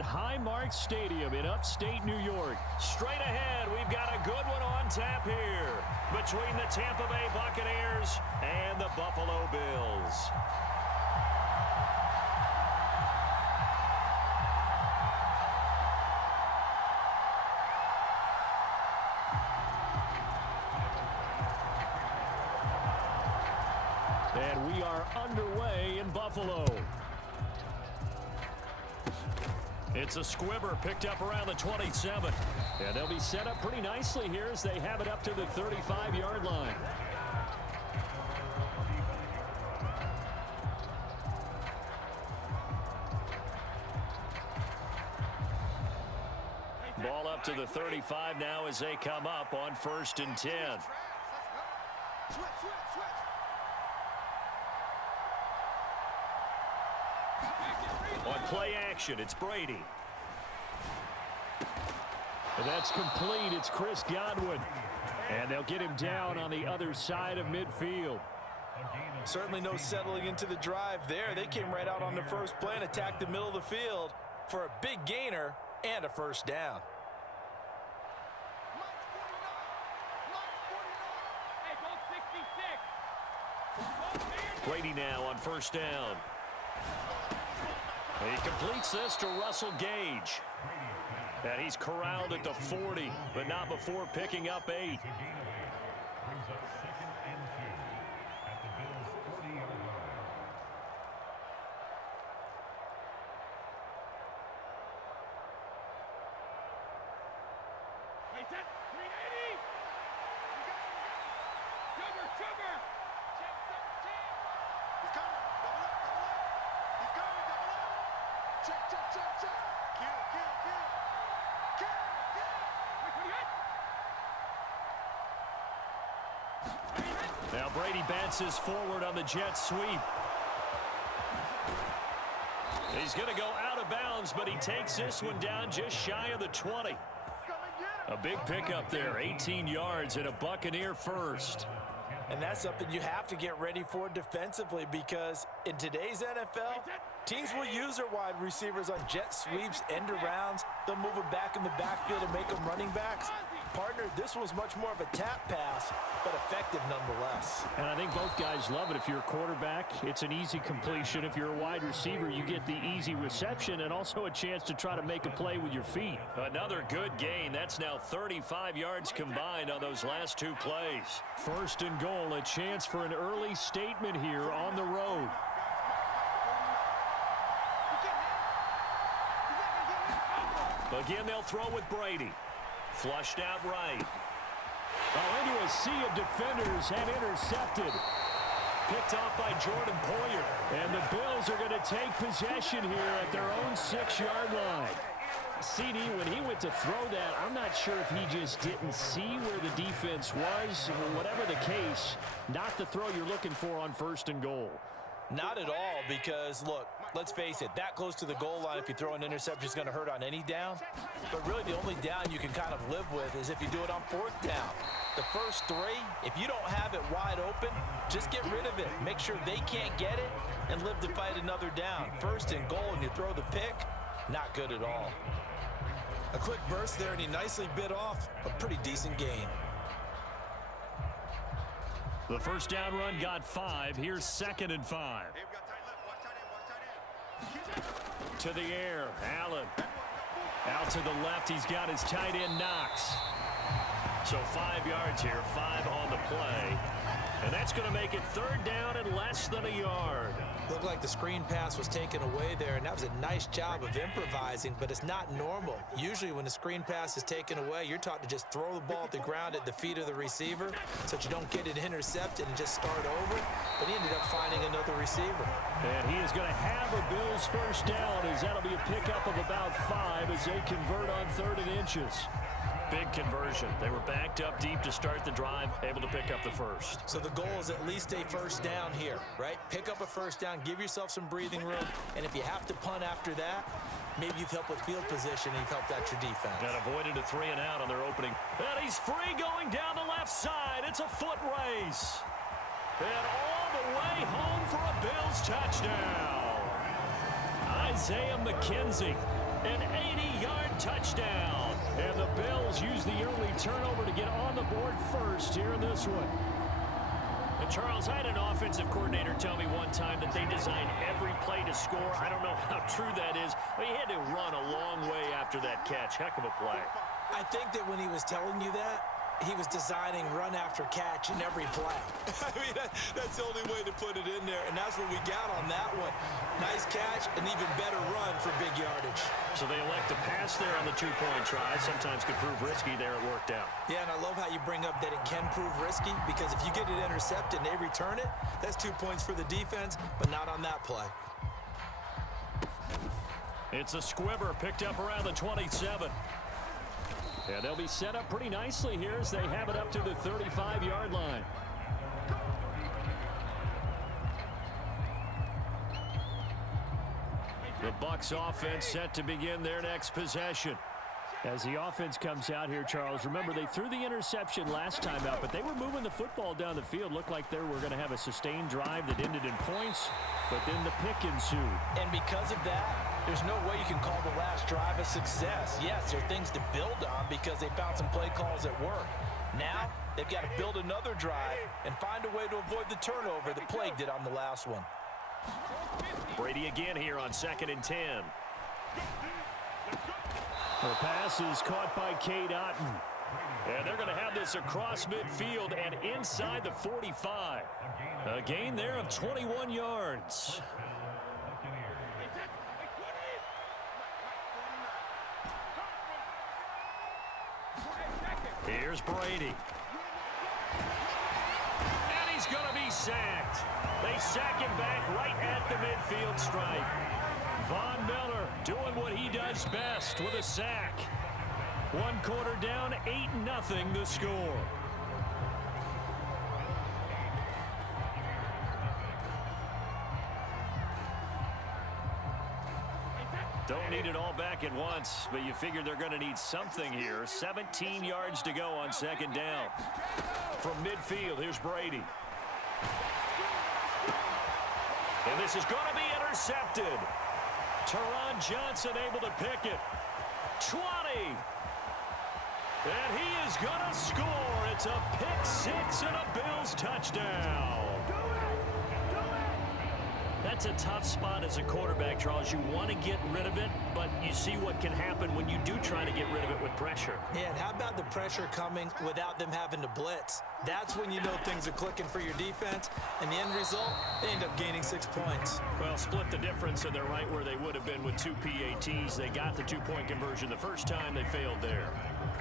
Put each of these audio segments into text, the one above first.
at Highmark Stadium in upstate New York. Straight ahead, we've got a good one on tap here between the Tampa Bay Buccaneers and the Buffalo Bills. And we are underway in Buffalo. It's a squibber picked up around the 27. And they'll be set up pretty nicely here as they have it up to the 35-yard line. Ball up to the 35 now as they come up on 1st and 10. On play action, it's Brady. And that's complete. It's Chris Godwin. And they'll get him down on the other side of midfield. Certainly no settling into the drive there. They came right out on the first play and attacked the middle of the field for a big gainer and a first down. Brady now on 1st down. He completes this to Russell Gage. And he's corralled at the 40, but not before picking up 8. Now Brady bounces forward on the jet sweep. He's going to go out of bounds, but he takes this one down just shy of the 20. A big pickup there, 18 yards and a Buccaneer first. And that's something you have to get ready for defensively, because in today's NFL, teams will use their wide receivers on jet sweeps, end arounds. They'll move them back in the backfield and make them running backs. Partner, this was much more of a tap pass, but effective nonetheless. And I think both guys love it. If you're a quarterback, it's an easy completion. If you're a wide receiver, you get the easy reception and also a chance to try to make a play with your feet. Another good gain. That's now 35 yards combined on those last 2 plays. 1st and goal, a chance for an early statement here on the road. Again, they'll throw with Brady. Flushed out right. Oh, into a sea of defenders and intercepted. Picked off by Jordan Poyer. And the Bills are going to take possession here at their own 6-yard line. CD, when he went to throw that, I'm not sure if he just didn't see where the defense was. Whatever the case, not the throw you're looking for on 1st and goal. Not at all, because, look, let's face it, that close to the goal line, if you throw an interception, is going to hurt on any down. But really the only down you can kind of live with is if you do it on 4th down. The first 3, if you don't have it wide open, just get rid of it. Make sure they can't get it and live to fight another down. 1st and goal and you throw the pick, not good at all. A quick burst there, and he nicely bit off a pretty decent gain. The 1st down run got 5. Here's 2nd and 5. To the air, Allen. Out to the left, he's got his tight end Knox. So 5 yards here, 5 on the play. And that's going to make it 3rd down and less than a yard. Looked like the screen pass was taken away there, and that was a nice job of improvising, but it's not normal. Usually when the screen pass is taken away, you're taught to just throw the ball at the ground at the feet of the receiver so that you don't get it intercepted and just start over. But he ended up finding another receiver. And he is going to have a Bills 1st down, as that'll be a pickup of about 5 as they convert on 3rd and inches. Big conversion. They were backed up deep to start the drive, able to pick up the first. So the goal is at least a 1st down here, right? Pick up a 1st down, give yourself some breathing room, and if you have to punt after that, maybe you've helped with field position and you've helped out your defense. And avoided a 3 and out on their opening. And he's free going down the left side. It's a foot race. And all the way home for a Bills touchdown. Isaiah McKenzie, an touchdown. And the Bills use the early turnover to get on the board first here in this one. And Charles, I had an offensive coordinator tell me one time that they design every play to score. I don't know how true that is, but he had to run a long way after that catch. Heck of a play. I think that when he was telling you that, he was designing run after catch in every play. I mean, that's the only way to put it in there, and that's what we got on that one. Nice catch, an even better run for big yardage. So they elect to pass there on the two-point try. Sometimes could prove risky there. It worked out. Yeah, and I love how you bring up that it can prove risky, because if you get it intercepted and they return it, that's 2 points for the defense, but not on that play. It's a squibber picked up around the 27. And they'll be set up pretty nicely here as they have it up to the 35-yard line. The Bucs offense set to begin their next possession. As the offense comes out here, Charles, remember they threw the interception last time out, but they were moving the football down the field. Looked like they were going to have a sustained drive that ended in points, but then the pick ensued. And because of that, there's no way you can call the last drive a success. Yes, there are things to build on because they found some play calls that work. Now, they've got to build another drive and find a way to avoid the turnover that Plague did on the last one. Brady again here on 2nd and 10. The pass is caught by Cade Otton. And they're going to have this across midfield and inside the 45. A gain there of 21 yards. Here's Brady. And he's going to be sacked. They sack him back right at the midfield stripe. Von Miller doing what he does best with a sack. 1 quarter down, 8-0 the score. Don't need it all back at once, but you figure they're going to need something here. 17 yards to go on 2nd down. From midfield, here's Brady. And this is going to be intercepted. Teron Johnson able to pick it. 20. And he is going to score. It's a pick six and a Bills touchdown. That's a tough spot as a quarterback, Charles. You want to get rid of it, but you see what can happen when you do try to get rid of it with pressure. Yeah, and how about the pressure coming without them having to blitz? That's when you know things are clicking for your defense, and the end result, they end up gaining 6 points. Well, split the difference, and they're right where they would have been with 2 PATs. They got the 2-point conversion the first time. They failed there.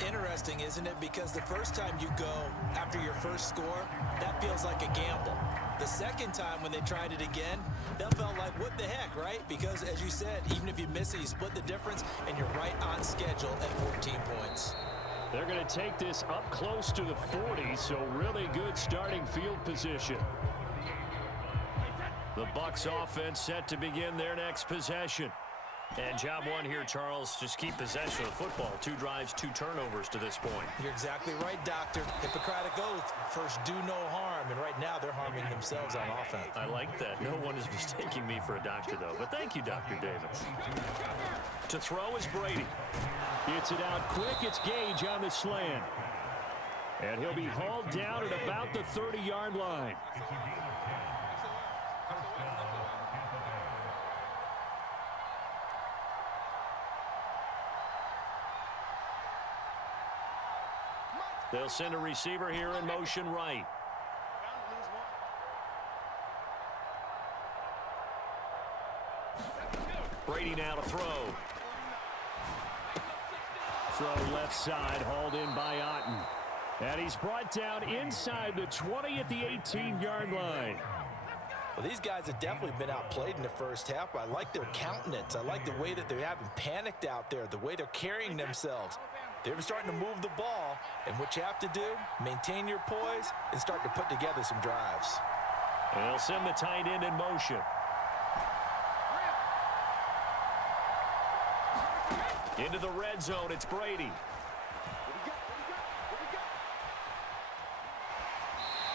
Interesting, isn't it? Because the first time you go after your first score, that feels like a gamble. The second time when they tried it again, that felt like, what the heck, right? Because, as you said, even if you miss it, you split the difference, and you're right on schedule at 14 points. They're going to take this up close to the 40, so really good starting field position. The Bucs offense set to begin their next possession. And job one here, Charles, just keep possession of the football. 2 drives, 2 turnovers to this point. You're exactly right, Doctor. Hippocratic oath, first do no harm, and right now they're harming themselves on offense. I like that. No one is mistaking me for a doctor, though. But thank you, Dr. Davis. To throw is Brady. Gets it out quick. It's Gage on the slant. And he'll be hauled down at about the 30-yard line. They'll send a receiver here in motion right. Brady now to throw. Throw left side, hauled in by Otton. And he's brought down inside the 20 at the 18-yard line. Well, these guys have definitely been outplayed in the first half. I like their countenance. I like the way that they haven't panicked out there, the way they're carrying themselves. They're starting to move the ball, and what you have to do, maintain your poise and start to put together some drives. They'll send the tight end in motion. Into the red zone, it's Brady.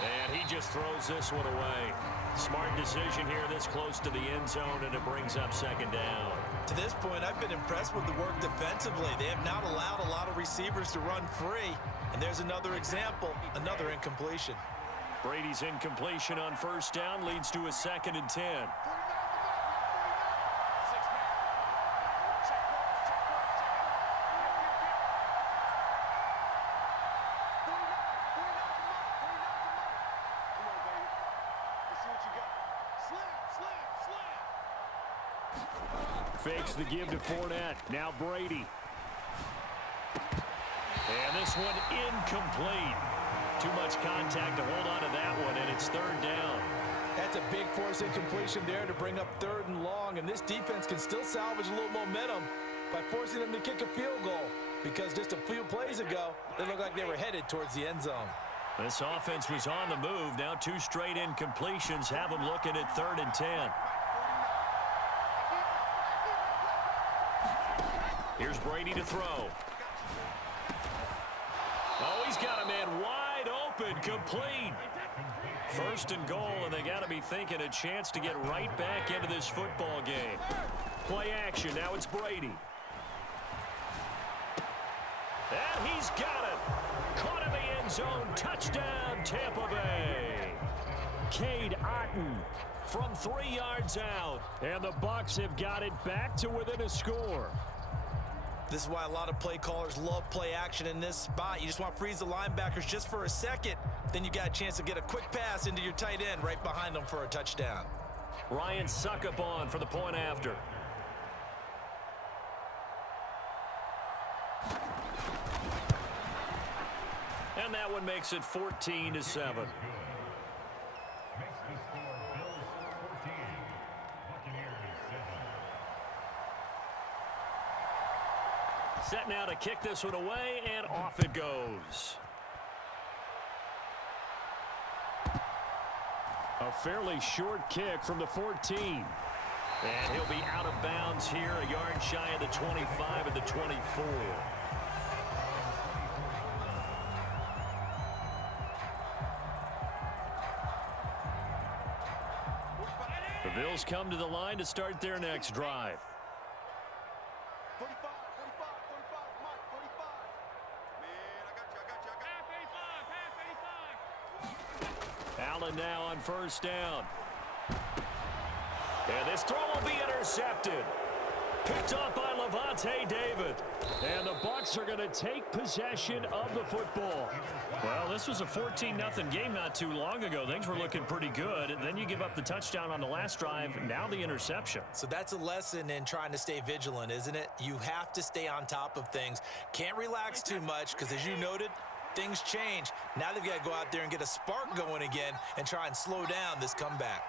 And he just throws this one away. Smart decision here this close to the end zone, and it brings up second down. To this point, I've been impressed with the work defensively. They have not allowed a lot of receivers to run free. And there's another example, another incompletion. Brady's incompletion on first down leads to a 2nd and 10. Fakes the give to Fournette. Now Brady. And this one incomplete. Too much contact to hold on to that one, and it's 3rd down. That's a big force incompletion there to bring up 3rd and long, and this defense can still salvage a little momentum by forcing them to kick a field goal, because just a few plays ago, they looked like they were headed towards the end zone. This offense was on the move. Now 2 straight incompletions have them looking at 3rd and 10. Here's Brady to throw. Oh, he's got a man wide open, complete. 1st and goal, and they got to be thinking a chance to get right back into this football game. Play action. Now it's Brady. And he's got it. Caught in the end zone. Touchdown, Tampa Bay. Cade Otton from 3 yards out. And the Bucs have got it back to within a score. This is why a lot of play callers love play action in this spot. You just want to freeze the linebackers just for a second. Then you got a chance to get a quick pass into your tight end right behind them for a touchdown. Ryan Succop for the point after. And that one makes it 14-7. Set now to kick this one away, and off it goes. A fairly short kick from the 14. And he'll be out of bounds here, a yard shy of the 25 and the 24. The Bills come to the line to start their next drive. Allen now on first down. And this throw will be intercepted. Picked up by Levante David. And the Bucs are going to take possession of the football. Well, this was a 14-0 game not too long ago. Things were looking pretty good. And then you give up the touchdown on the last drive. Now the interception. So that's a lesson in trying to stay vigilant, isn't it? You have to stay on top of things. Can't relax too much because, as you noted, things change. Now they've got to go out there and get a spark going again and try and slow down this comeback.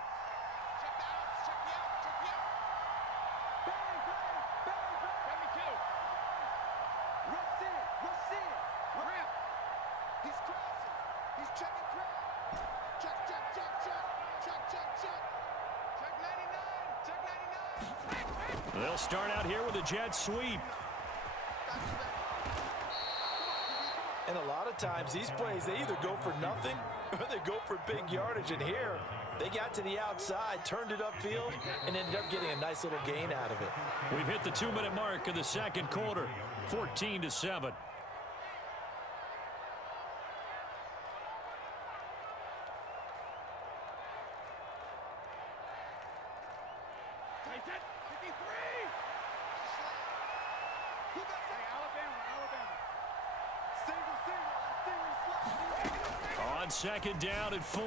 They'll start out here with a jet sweep. And a lot of times these plays, they either go for nothing or they go for big yardage. And here, they got to the outside, turned it upfield, and ended up getting a nice little gain out of it. We've hit the 2-minute mark of the second quarter, 14-7. On second down at 4.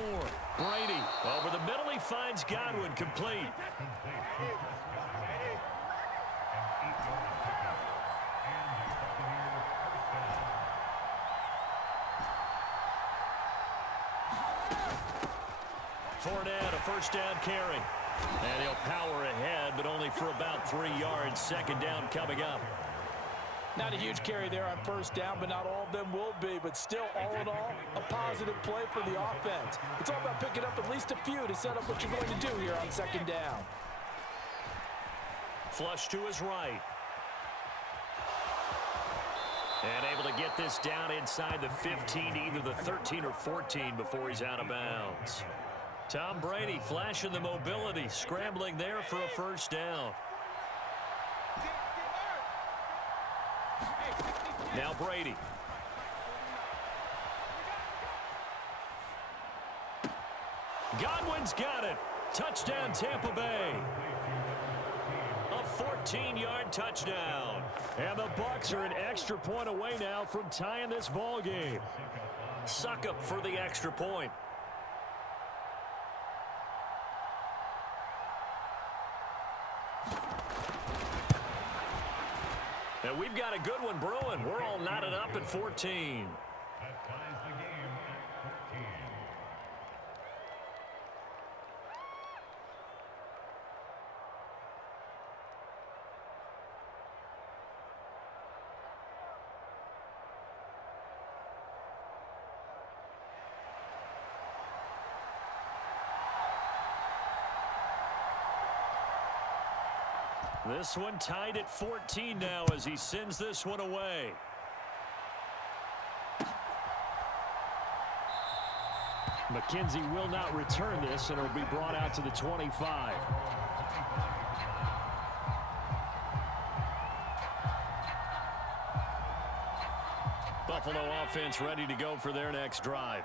Brady over the middle. He finds Godwin, complete. Fournette, a first down carry. And he'll power ahead, but only for about 3 yards. Second down coming up. Not a huge carry there on first down, but not all of them will be. But still, all in all, a positive play for the offense. It's all about picking up at least a few to set up what you're going to do here on second down. Flush to his right. And able to get this down inside the 15, either the 13 or 14 before he's out of bounds. Tom Brady flashing the mobility, scrambling there for a first down. Now Brady. Godwin's got it. Touchdown, Tampa Bay. A 14-yard touchdown. And the Bucs are an extra point away now from tying this ball game. Suckup for the extra point. And we've got a good one brewing. We're all knotted up at 14. This one tied at 14 now as he sends this one away. McKenzie will not return this, and it'll be brought out to the 25. Buffalo offense ready to go for their next drive.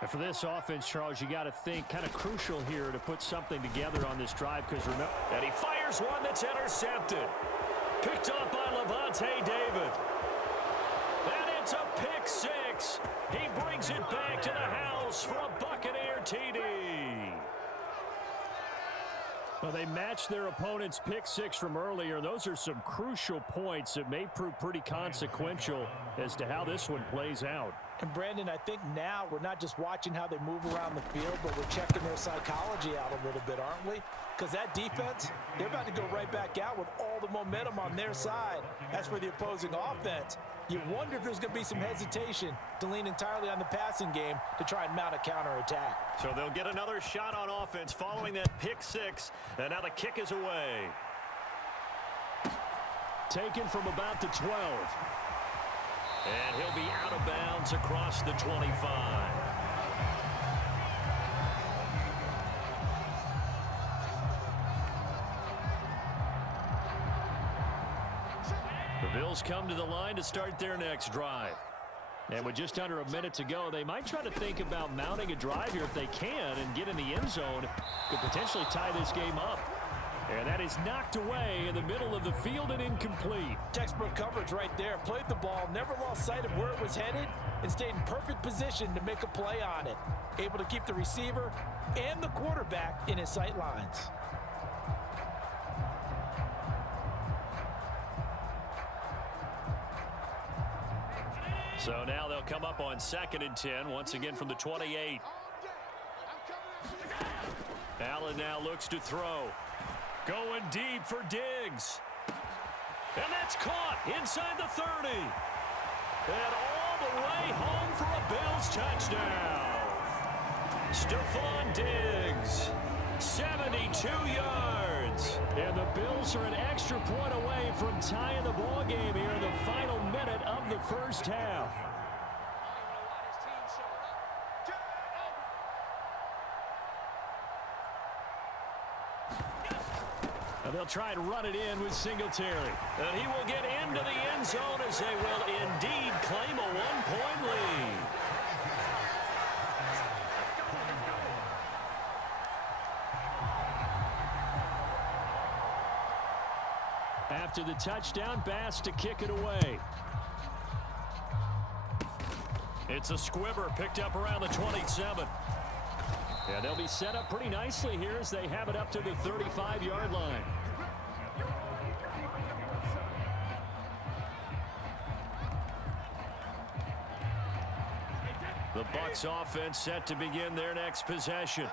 And for this offense, Charles, you got to think kind of crucial here to put something together on this drive because remember. And he fires one that's intercepted. Picked off by Levante David. And it's a pick six. He brings it back to the house for a Buccaneer TD. Well, they matched their opponent's pick six from earlier. Those are some crucial points that may prove pretty consequential as to how this one plays out. And Brandon, I think now we're not just watching how they move around the field, but we're checking their psychology out a little bit, aren't we? Because that defense, they're about to go right back out with all the momentum on their side. As for the opposing offense, you wonder if there's going to be some hesitation to lean entirely on the passing game to try and mount a counterattack. So they'll get another shot on offense following that pick six, and now the kick is away. Taken from about the 12. And he'll be out of bounds across the 25. The Bills come to the line to start their next drive. And with just under a minute to go, they might try to think about mounting a drive here if they can and get in the end zone. Could potentially tie this game up. And that is knocked away in the middle of the field and incomplete. Textbook coverage right there. Played the ball, never lost sight of where it was headed, and stayed in perfect position to make a play on it. Able to keep the receiver and the quarterback in his sight lines. So now they'll come up on 2nd and 10, once again from the 28. Allen now looks to throw. Going deep for Diggs. And that's caught inside the 30. And all the way home for a Bills touchdown. Stephon Diggs, 72 yards. And the Bills are an extra point away from tying the ball game here in the final minute of the first half. They'll try and run it in with Singletary. And he will get into the end zone as they will indeed claim a one-point lead. After the touchdown, Bass to kick it away. It's a squibber picked up around the 27. Yeah, they'll be set up pretty nicely here as they have it up to the 35-yard line. The Bucs offense set to begin their next possession.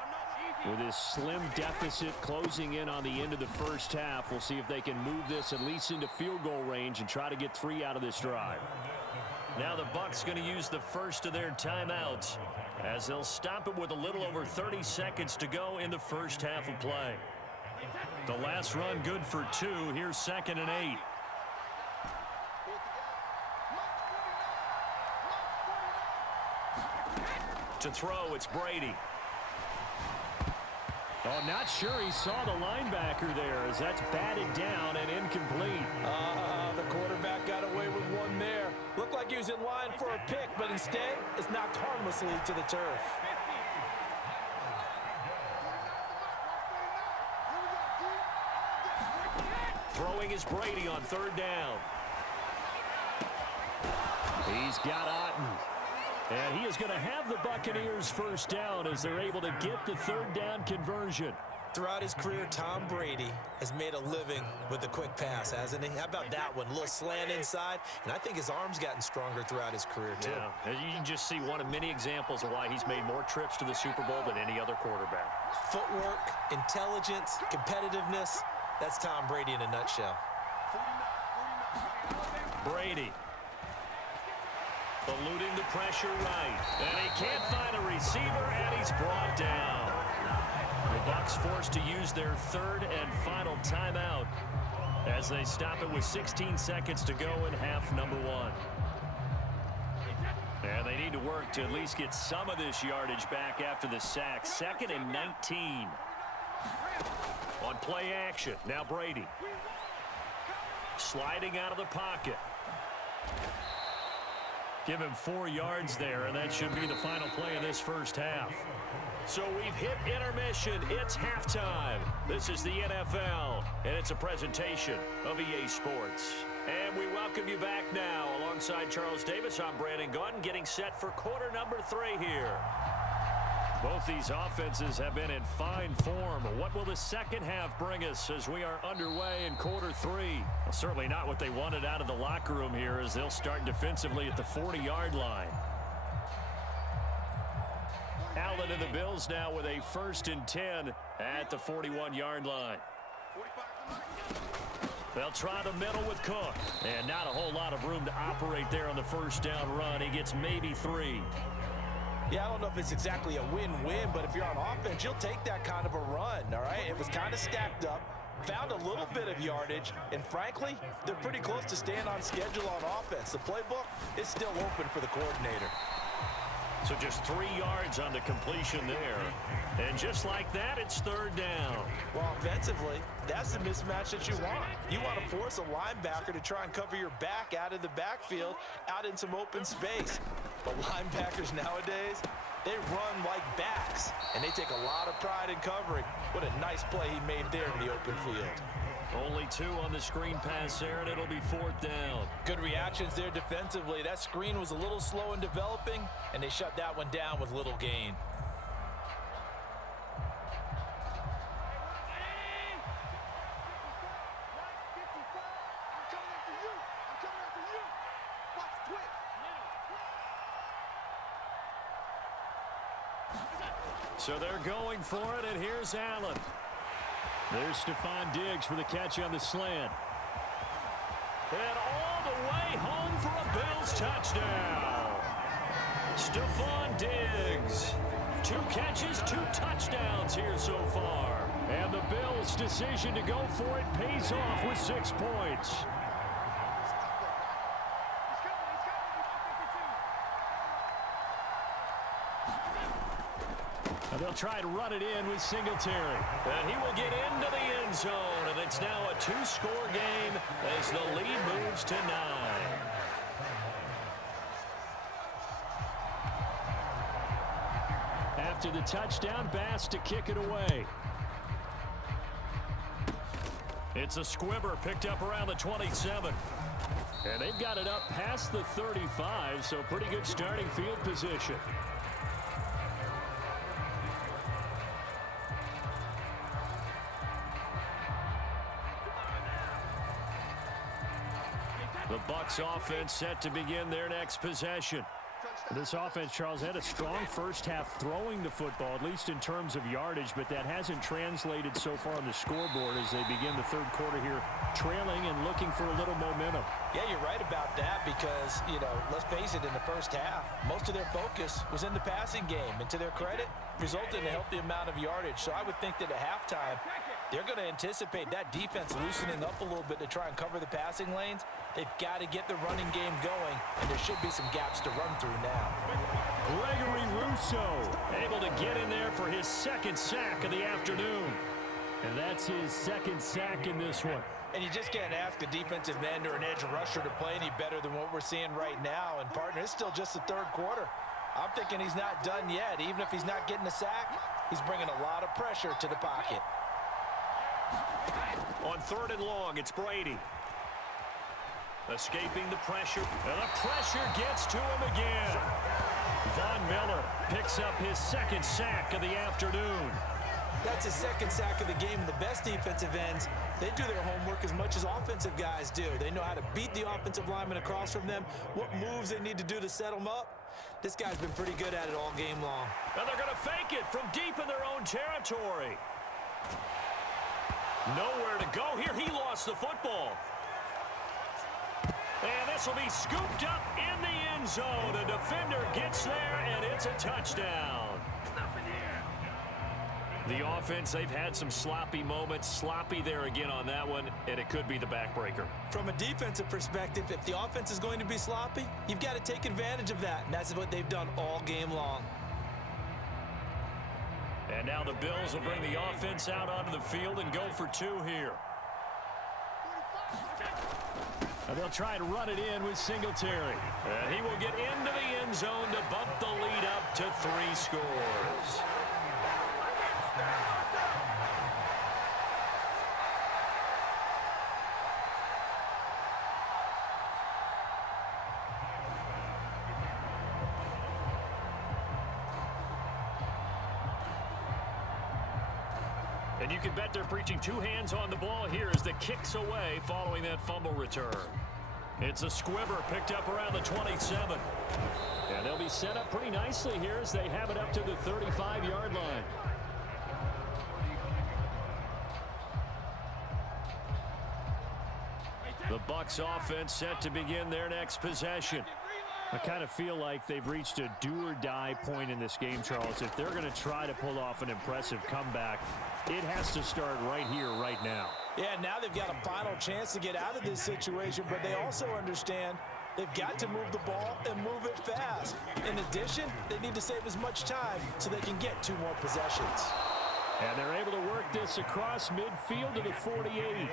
With this slim deficit closing in on the end of the first half, we'll see if they can move this at least into field goal range and try to get 3 out of this drive. Now the Bucs going to use the first of their timeouts as they'll stop it with a little over 30 seconds to go in the first half of play. The last run good for 2. Here's 2nd and 8. To throw, it's Brady. Oh, not sure he saw the linebacker there as that's batted down and incomplete. The quarterback got away with one there. Looked like he was in line for a pick, but instead, it's knocked harmlessly to the turf. Throwing is Brady on third down. He's got Otten. And he is going to have the Buccaneers first down as they're able to get the third down conversion. Throughout his career, Tom Brady has made a living with the quick pass, hasn't he? How about that one? A little slant inside, and I think his arm's gotten stronger throughout his career, too. Yeah, you can just see one of many examples of why he's made more trips to the Super Bowl than any other quarterback. Footwork, intelligence, competitiveness, that's Tom Brady in a nutshell. Brady. Eluding the pressure right. And he can't find a receiver, and he's brought down. The Bucs forced to use their third and final timeout as they stop it with 16 seconds to go in half number one. And they need to work to at least get some of this yardage back after the sack. 2nd and 19. On play action, now Brady. Sliding out of the pocket. Give him 4 yards there, and that should be the final play of this first half. So we've hit intermission. It's halftime. This is the NFL, and it's a presentation of EA Sports. And we welcome you back now. Alongside Charles Davis, I'm Brandon Gaudin, getting set for quarter number 3 here. Both these offenses have been in fine form. What will the second half bring us as we are underway in quarter 3? Well, certainly not what they wanted out of the locker room here as they'll start defensively at the 40-yard line. Allen and the Bills now with a 1st and 10 at the 41-yard line. They'll try the middle with Cook. And not a whole lot of room to operate there on the first down run. He gets maybe 3. Yeah, I don't know if it's exactly a win-win, but if you're on offense, you'll take that kind of a run, all right? It was kind of stacked up, found a little bit of yardage, and frankly, they're pretty close to staying on schedule on offense. The playbook is still open for the coordinator. So just 3 yards on the completion there. And just like that, it's 3rd down. Well, offensively, that's the mismatch that you want. You want to force a linebacker to try and cover your back out of the backfield, out in some open space. But linebackers nowadays, they run like backs, and they take a lot of pride in covering. What a nice play he made there in the open field. Only 2 on the screen pass there, and it'll be 4th down. Good reactions there defensively. That screen was a little slow in developing, and they shut that one down with little gain. So they're going for it, and here's Allen. There's Stephon Diggs for the catch on the slant. And all the way home for a Bills touchdown. Stephon Diggs. 2 catches, 2 touchdowns here so far. And the Bills' decision to go for it pays off with 6 points. And they'll try to run it in with Singletary. And he will get into the end zone. And it's now a 2-score game as the lead moves to 9. After the touchdown, Bass to kick it away. It's a squibber picked up around the 27. And they've got it up past the 35, so pretty good starting field position. The Bucs offense set to begin their next possession. This offense, Charles, had a strong first half throwing the football, at least in terms of yardage, but that hasn't translated so far on the scoreboard as they begin the third quarter here, trailing and looking for a little momentum. Yeah, you're right about that because, you know, let's face it, in the first half, most of their focus was in the passing game. And to their credit, resulted in a healthy amount of yardage. So I would think that at halftime, They're going to anticipate that defense loosening up a little bit to try and cover the passing lanes. They've got to get the running game going, and there should be some gaps to run through now. Gregory Rousseau able to get in there for his second sack of the afternoon. And that's his second sack in this one. And you just can't ask a defensive end or an edge rusher to play any better than what we're seeing right now. And, partner, it's still just the third quarter. I'm thinking he's not done yet. Even if he's not getting a sack, he's bringing a lot of pressure to the pocket. On 3rd and long, it's Brady. Escaping the pressure. And the pressure gets to him again. Von Miller picks up his second sack of the afternoon. That's his second sack of the game. And the best defensive ends, they do their homework as much as offensive guys do. They know how to beat the offensive lineman across from them, what moves they need to do to set them up. This guy's been pretty good at it all game long. And they're going to fake it from deep in their own territory. Nowhere to go here. He lost the football. And this will be scooped up in the end zone. A defender gets there, and it's a touchdown. The offense, they've had some sloppy moments. Sloppy there again on that one, and it could be the backbreaker. From a defensive perspective, if the offense is going to be sloppy, you've got to take advantage of that, and that's what they've done all game long. And now the Bills will bring the offense out onto the field and go for 2 here. And they'll try to run it in with Singletary. And he will get into the end zone to bump the lead up to 3 scores. And you can bet they're preaching 2 hands on the ball here as the kick's away following that fumble return. It's a squibber picked up around the 27. And they'll be set up pretty nicely here as they have it up to the 35-yard line. The Bucs offense set to begin their next possession. I kind of feel like they've reached a do-or-die point in this game, Charles. If they're going to try to pull off an impressive comeback, it has to start right here, right now. Yeah, now they've got a final chance to get out of this situation, but they also understand they've got to move the ball and move it fast. In addition, they need to save as much time so they can get 2 more possessions. And they're able to work this across midfield to the 48.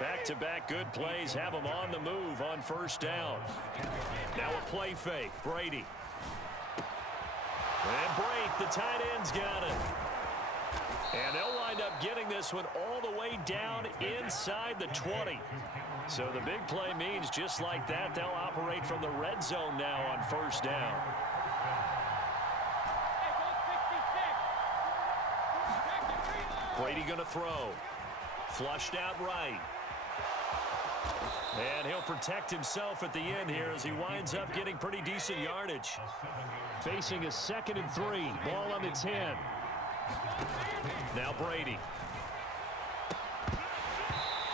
Back-to-back good plays have them on the move on 1st down. Now a play fake. Brady. And Brate, the tight end's got it. And they'll wind up getting this one all the way down inside the 20. So the big play means just like that, they'll operate from the red zone now on 1st down. Brady going to throw. Flushed out right. And he'll protect himself at the end here as he winds up getting pretty decent yardage. Facing a 2nd and 3. Ball on the 10. Now Brady.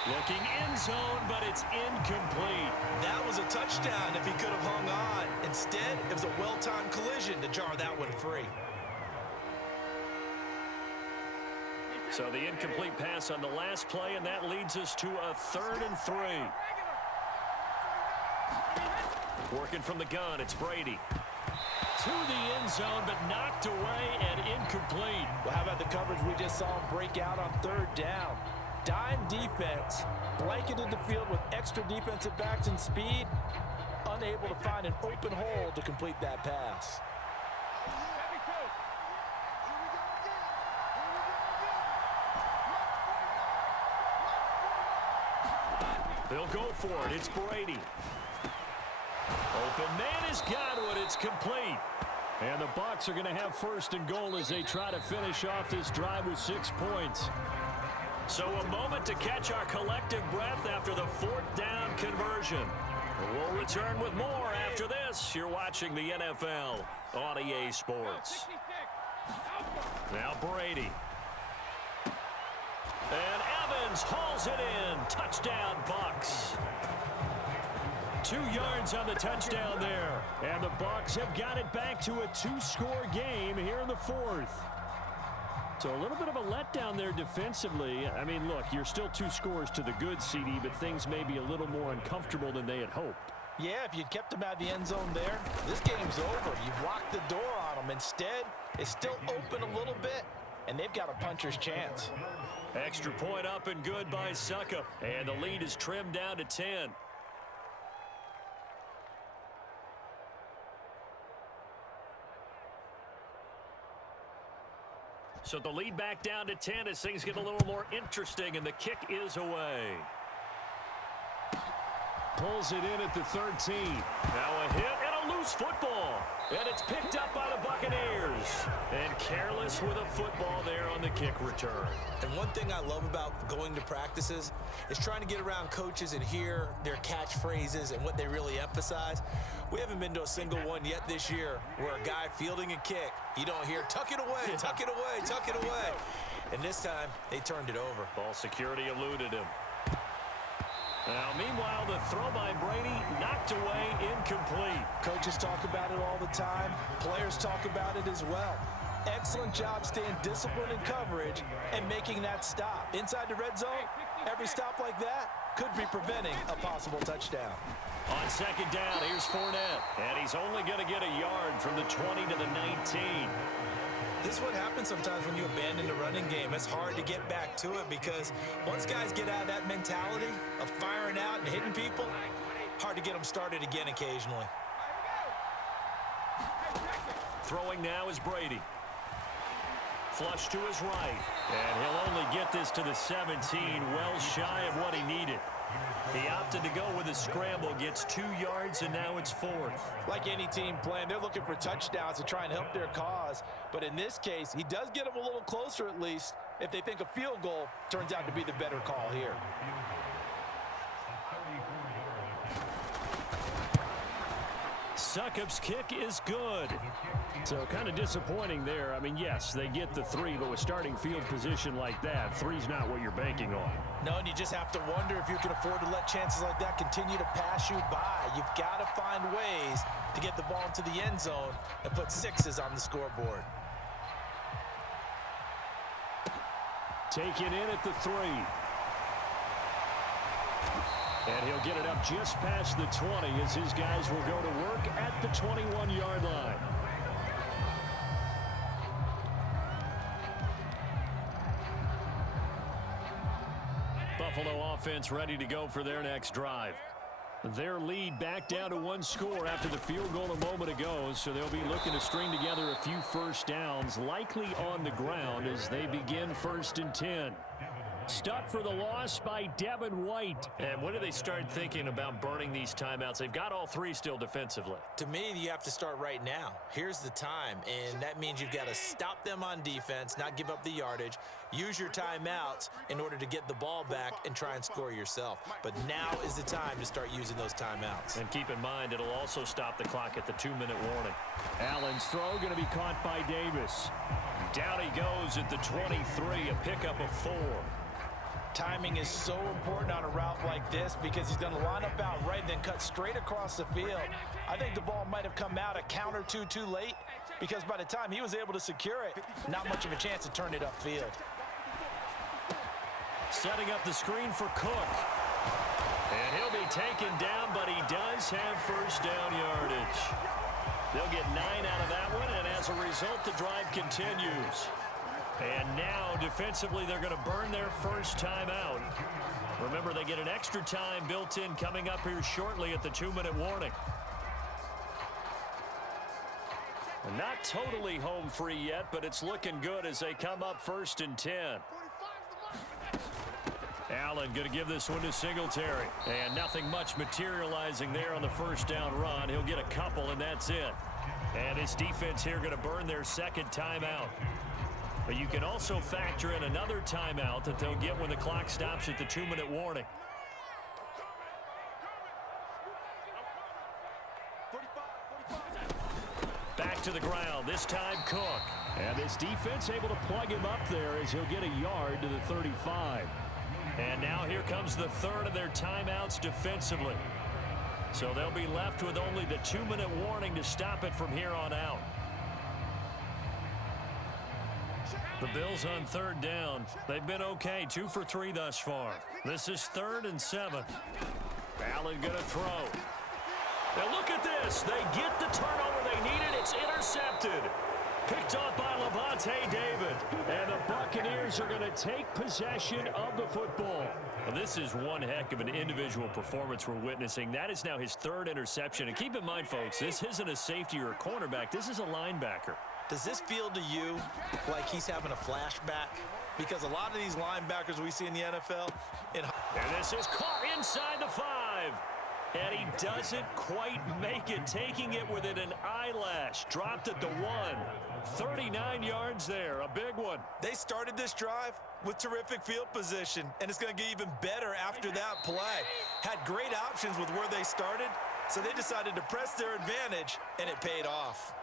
Looking end zone, but it's incomplete. That was a touchdown if he could have hung on. Instead, it was a well-timed collision to jar that one free. So the incomplete pass on the last play, and that leads us to a 3rd and 3. Working from the gun, it's Brady. To the end zone, but knocked away and incomplete. Well, how about the coverage we just saw him break out on 3rd down? Dime defense, blanketed the field with extra defensive backs and speed, unable to find an open hole to complete that pass. They'll go for it. It's Brady. Open man has got one. It's complete. And the Bucs are going to have 1st and goal as they try to finish off this drive with 6 points. So a moment to catch our collective breath after the 4th down conversion. We'll return with more after this. You're watching the NFL on EA Sports. Now Brady. And Evans hauls it in. Touchdown, Bucs. 2 yards on the touchdown there. And the Bucs have got it back to a 2-score game here in the 4th. So a little bit of a letdown there defensively. I mean, look, you're still 2 scores to the good, CD, but things may be a little more uncomfortable than they had hoped. Yeah, if you'd kept them out of the end zone there, this game's over. You've locked the door on them. Instead, it's still open a little bit, and they've got a puncher's chance. Extra point up and good by Suckup. And the lead is trimmed down to 10. So the lead back down to 10 as things get a little more interesting, and the kick is away. Pulls it in at the 13. Now a hit and a loose football. And it's picked up by the Buccaneers. And careless with a football there on the kick return. And one thing I love about going to practices is trying to get around coaches and hear their catchphrases and what they really emphasize. We haven't been to a single one yet this year where a guy fielding a kick, you don't hear, tuck it away, tuck it away, tuck it away. And this time, they turned it over. Ball security eluded him. Now, meanwhile, the throw by Brady knocked away, incomplete. Coaches talk about it all the time. Players talk about it as well. Excellent job staying disciplined in coverage and making that stop. Inside the red zone, every stop like that could be preventing a possible touchdown. On second down, here's Fournette. And he's only going to get a yard from the 20 to the 19. This is what happens sometimes when you abandon the running game. It's hard to get back to it because once guys get out of that mentality of firing out and hitting people, hard to get them started again occasionally. Throwing now is Brady. Flush to his right. And he'll only get this to the 17, well shy of what he needed. He opted to go with a scramble, gets 2 yards, and now it's 4th. Like any team playing, they're looking for touchdowns to try and help their cause. But in this case, he does get them a little closer at least if they think a field goal turns out to be the better call here. Succop's kick is good. So kind of disappointing there. I mean, yes, they get the 3, but with starting field position like that, 3's not what you're banking on. No, and you just have to wonder if you can afford to let chances like that continue to pass you by. You've got to find ways to get the ball into the end zone and put 6s on the scoreboard. Taken in at the 3. And he'll get it up just past the 20 as his guys will go to work at the 21-yard line. Buffalo offense ready to go for their next drive. Their lead back down to 1 score after the field goal a moment ago, so they'll be looking to string together a few first downs, likely on the ground as they begin 1st and 10. Stuck for the loss by Devin White. And when do they start thinking about burning these timeouts? They've got all 3 still defensively. To me, you have to start right now. Here's the time, and that means you've got to stop them on defense, not give up the yardage, use your timeouts in order to get the ball back and try and score yourself. But now is the time to start using those timeouts. And keep in mind, it'll also stop the clock at the 2-minute warning. Allen's throw going to be caught by Davis. Down he goes at the 23, a pickup of 4. Timing is so important on a route like this because he's going to line up out right and then cut straight across the field. I think the ball might have come out a count or two too late because by the time he was able to secure it, not much of a chance to turn it upfield. Setting up the screen for Cook. And he'll be taken down, but he does have first down yardage. They'll get 9 out of that one, and as a result, the drive continues. And now, defensively, they're going to burn their first time out. Remember, they get an extra time built in coming up here shortly at the 2-minute warning. And not totally home free yet, but it's looking good as they come up 1st and 10. Allen going to give this one to Singletary. And nothing much materializing there on the first down run. He'll get a couple, and that's it. And his defense here going to burn their second timeout. But you can also factor in another timeout that they'll get when the clock stops at the 2-minute warning. Back to the ground, this time Cook. And this defense able to plug him up there as he'll get a yard to the 35. And now here comes the 3rd of their timeouts defensively. So they'll be left with only the 2-minute warning to stop it from here on out. The Bills on third down. They've been okay, 2 for 3 thus far. This is 3rd and 7. Allen going to throw. Now look at this. They get the turnover they needed. It's intercepted. Picked off by Levante David. And the Buccaneers are going to take possession of the football. Well, this is one heck of an individual performance we're witnessing. That is now his 3rd interception. And keep in mind, folks, this isn't a safety or a cornerback. This is a linebacker. Does this feel to you like he's having a flashback? Because a lot of these linebackers we see in the NFL. And this is caught inside the 5. And he doesn't quite make it, taking it within an eyelash. Dropped at the 1. 39 yards there, a big one. They started this drive with terrific field position, and it's going to get even better after that play. Had great options with where they started, so they decided to press their advantage, and it paid off.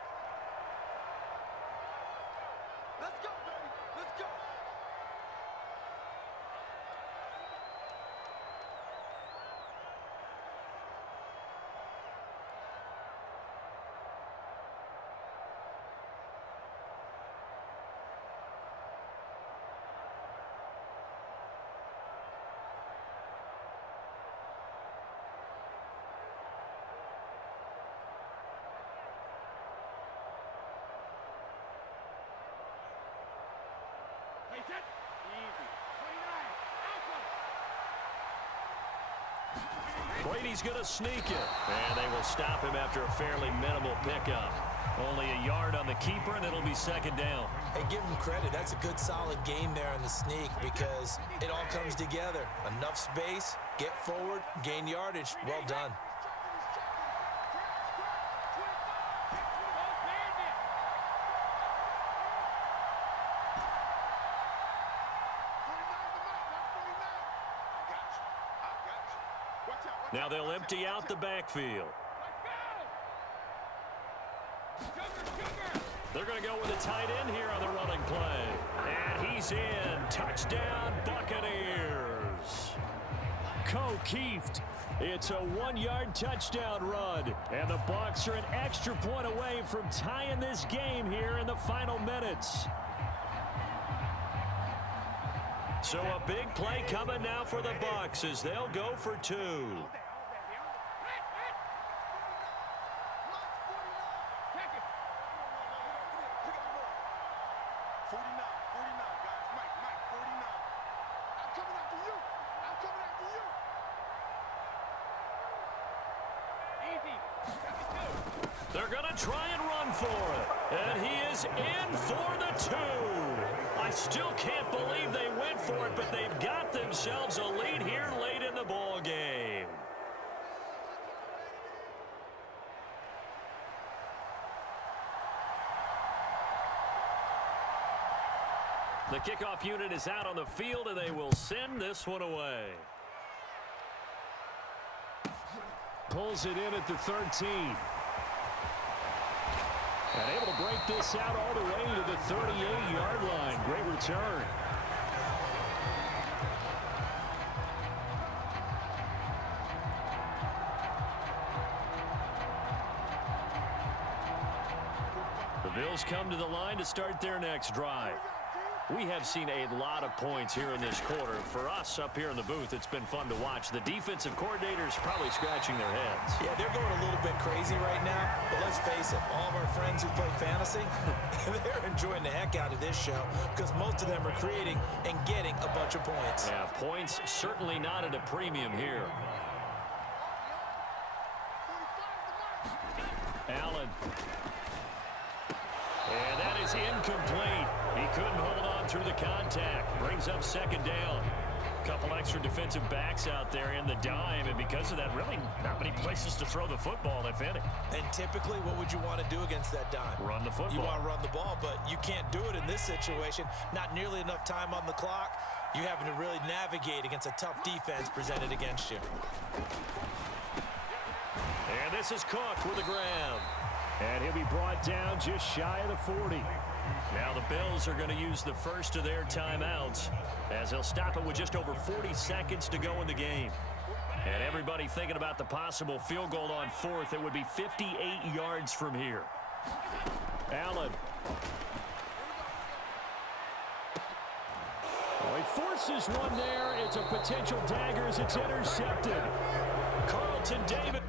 Let's go, baby. Let's go. Brady's going to sneak it. And they will stop him after a fairly minimal pickup. Only a yard on the keeper, and it'll be 2nd down. Hey, give him credit. That's a good, solid game there on the sneak because it all comes together. Enough space, get forward, gain yardage. Well done. Now they'll empty out the backfield. They're going to go with a tight end here on the running play. And he's in. Touchdown, Buccaneers. Keeft. It's a 1-yard touchdown run. And the Bucs are an extra point away from tying this game here in the final minutes. So a big play coming now for the Bucs as they'll go for 2. They're going to try and run for it. And he is in for the 2. I still can't believe they went for it, but they've got themselves a lead here late in the ball game. The kickoff unit is out on the field, and they will send this one away. Pulls it in at the 13. And able to break this out all the way to the 38-yard line. Great return. The Bills come to the line to start their next drive. We have seen a lot of points here in this quarter. For us up here in the booth, it's been fun to watch. The defensive coordinators probably scratching their heads. Yeah, they're going a little bit crazy right now, but let's face it, all of our friends who play fantasy, they're enjoying the heck out of this show because most of them are creating and getting a bunch of points. Yeah, points certainly not at a premium here. Allen. And that is incomplete. He couldn't hold on through the contact. Brings up 2nd down. A couple extra defensive backs out there in the dime, and because of that, really not many places to throw the football, if any. And typically, what would you want to do against that dime? Run the football. You want to run the ball, but you can't do it in this situation. Not nearly enough time on the clock. You're having to really navigate against a tough defense presented against you. And this is Cook with a grab. And he'll be brought down just shy of the 40. Now the Bills are going to use the first of their timeouts as they'll stop it with just over 40 seconds to go in the game. And everybody thinking about the possible field goal on 4th. It would be 58 yards from here. Allen. Well, he forces one there. It's a potential dagger as it's intercepted. Carlton Davis.